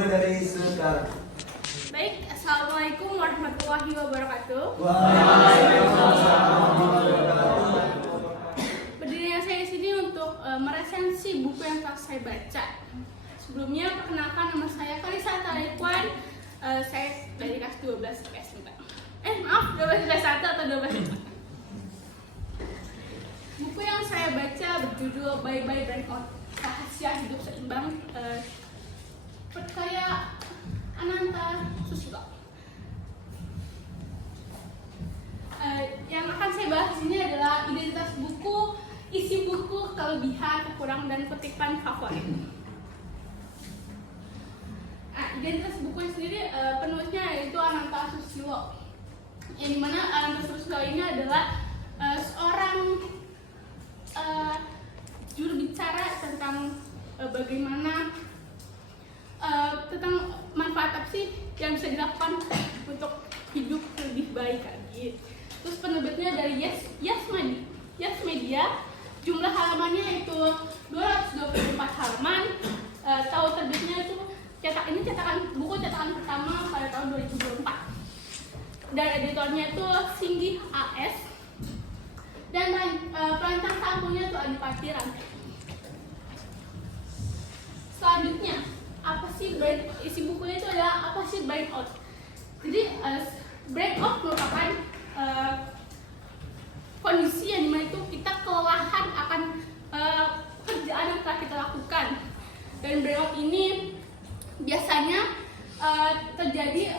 mulai dari sekarang. Baik, Assalamualaikum warahmatullahi wabarakatuh. Berdirinya saya di sini untuk meresensi buku yang telah saya baca. Sebelumnya, perkenalkan nama saya Kalisa Tarekwan. Saya dari kelas 12 IPS 5. Maaf, 12 IPS 1 atau 12 IPS 4. Buku yang saya baca berjudul Bye Bye Burnout, Rahasia Hidup Seimbang, perkarya Ananta Susilo. Yang akan saya bahas di sini adalah identitas buku, isi buku, kelebihan, kekurangan, dan kutipan favorit. Identitas buku sendiri penulisnya yaitu Ananta Susilo. Yang dimana Ananta Susilo ini adalah seorang juru bicara tentang bagaimana tentang manfaat apa sih yang bisa dilakukan untuk hidup lebih baik lagi. Terus penerbitnya dari Yes Media, jumlah halamannya itu 224 halaman. Tahun terbitnya itu buku cetakan pertama pada tahun 2024. Dan editornya itu Singgi AS. Dan perancang sampulnya itu Adipati Rantai. Selanjutnya, isi bukunya itu adalah apa sih burnout? Jadi burnout merupakan kondisi yang dimana itu kita kelelahan akan pekerjaan yang telah kita lakukan. Dan burnout ini biasanya terjadi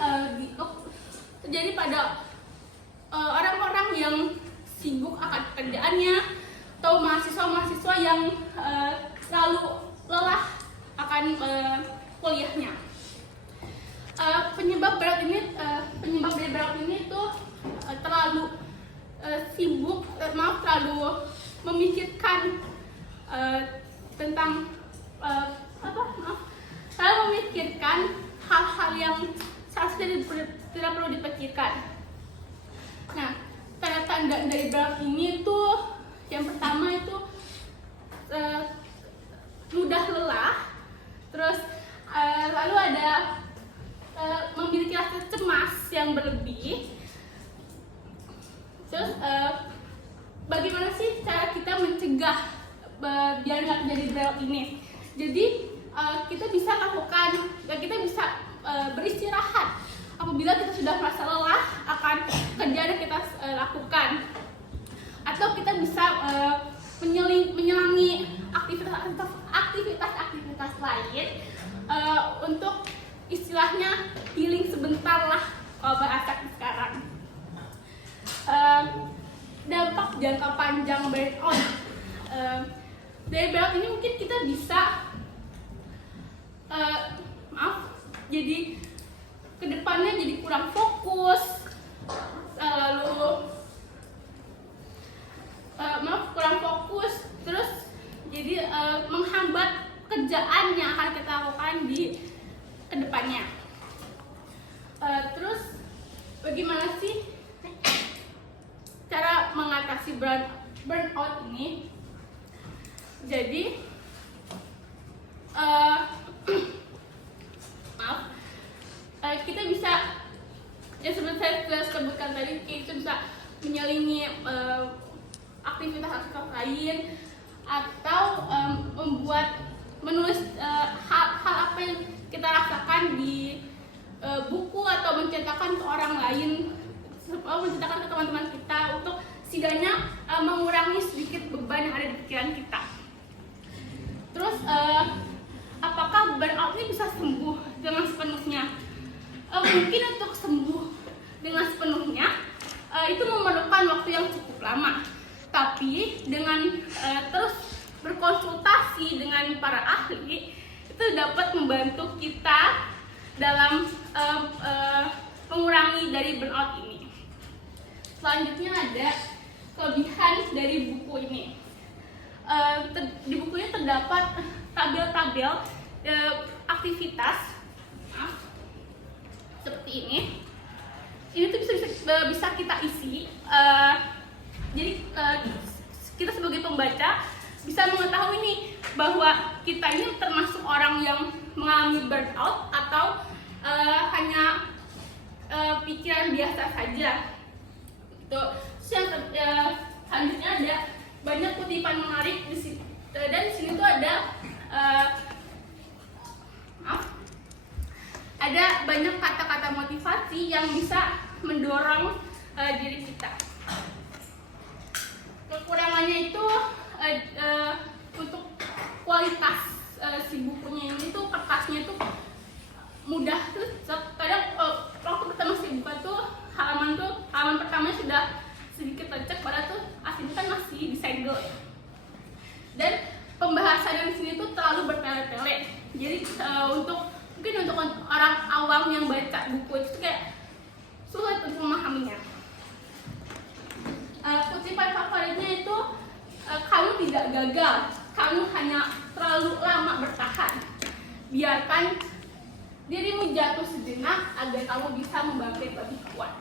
pada orang-orang yang sibuk akan pekerjaannya atau mahasiswa-mahasiswa yang selalu lelah akan kuliahnya. Penyebab dari burnout ini itu terlalu terlalu memikirkan tentang terlalu memikirkan hal-hal yang seharusnya tidak perlu dipikirkan. Nah, tanda-tanda dari burnout ini itu yang pertama itu mudah lelah, terus lalu ada memiliki rasa cemas yang berlebih. Terus bagaimana sih cara kita mencegah biar nggak terjadi burnout ini? Jadi kita bisa beristirahat apabila kita sudah merasa lelah akan kerjaan yang kita lakukan, atau kita bisa menyelangi aktivitas lain untuk istilahnya healing sebentar lah kalau bahasa sekarang. Dampak jangka panjang burnout. Dari burnout ini mungkin kita bisa jadi kedepannya jadi kurang fokus, terus jadi menghambat kerjaan yang akan kita lakukan di kedepannya. Terus bagaimana sih cara mengatasi burnout ini? Jadi kita bisa, ya seperti saya sudah sebutkan tadi, kita bisa menyelingi aktivitas lain, atau menulis hal apa yang kita rasakan di buku, atau menceritakan ke orang lain, menceritakan ke teman-teman kita untuk setidaknya mengurangi sedikit beban yang ada di pikiran kita. Terus apakah burnout ini bisa sembuh dengan sepenuhnya? Mungkin untuk sembuh dengan sepenuhnya itu memerlukan waktu yang cukup lama. Tapi dengan terus berkonsultasi dengan para ahli, itu dapat membantu kita dalam mengurangi dari burnout ini. Selanjutnya ada kelebihan dari buku ini. Di bukunya terdapat tabel-tabel aktivitas seperti ini. Ini tuh bisa kita isi. Jadi kita sebagai pembaca bisa mengetahui nih bahwa kita ini termasuk orang yang mengalami burnout atau pikiran biasa saja. Terus yang selanjutnya ada banyak kutipan menarik di sini, dan di sini tuh ada banyak kata-kata motivasi yang bisa mendorong diri kita. Kekurangannya itu untuk kualitas si bukunya ini tuh, kertasnya tuh mudah rusak. Kadang waktu pertama saya buka tuh halaman pertamanya sudah sedikit lecek, padahal tuh aslinya kan masih disegel ya. Dan pembahasan di sini tuh terlalu bertele-tele. Jadi mungkin untuk orang awam yang baca buku itu kayak sulit untuk memahaminya. Kutipan favoritnya itu, kamu tidak gagal, kamu hanya terlalu lama bertahan. Biarkan dirimu jatuh sejenak agar kamu bisa membangkit lebih kuat.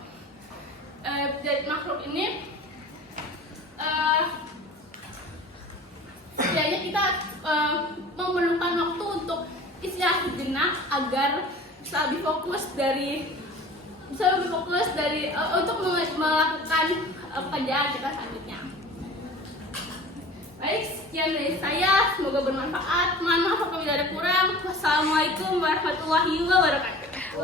Dari makhluk ini, setidaknya kita memerlukan waktu untuk istirahat sejenak agar bisa lebih fokus untuk melakukan pekerjaan kita selanjutnya. Baik, sekian dari saya, semoga bermanfaat. Mohon maaf apabila ada kurang. Wassalamualaikum warahmatullahi wabarakatuh.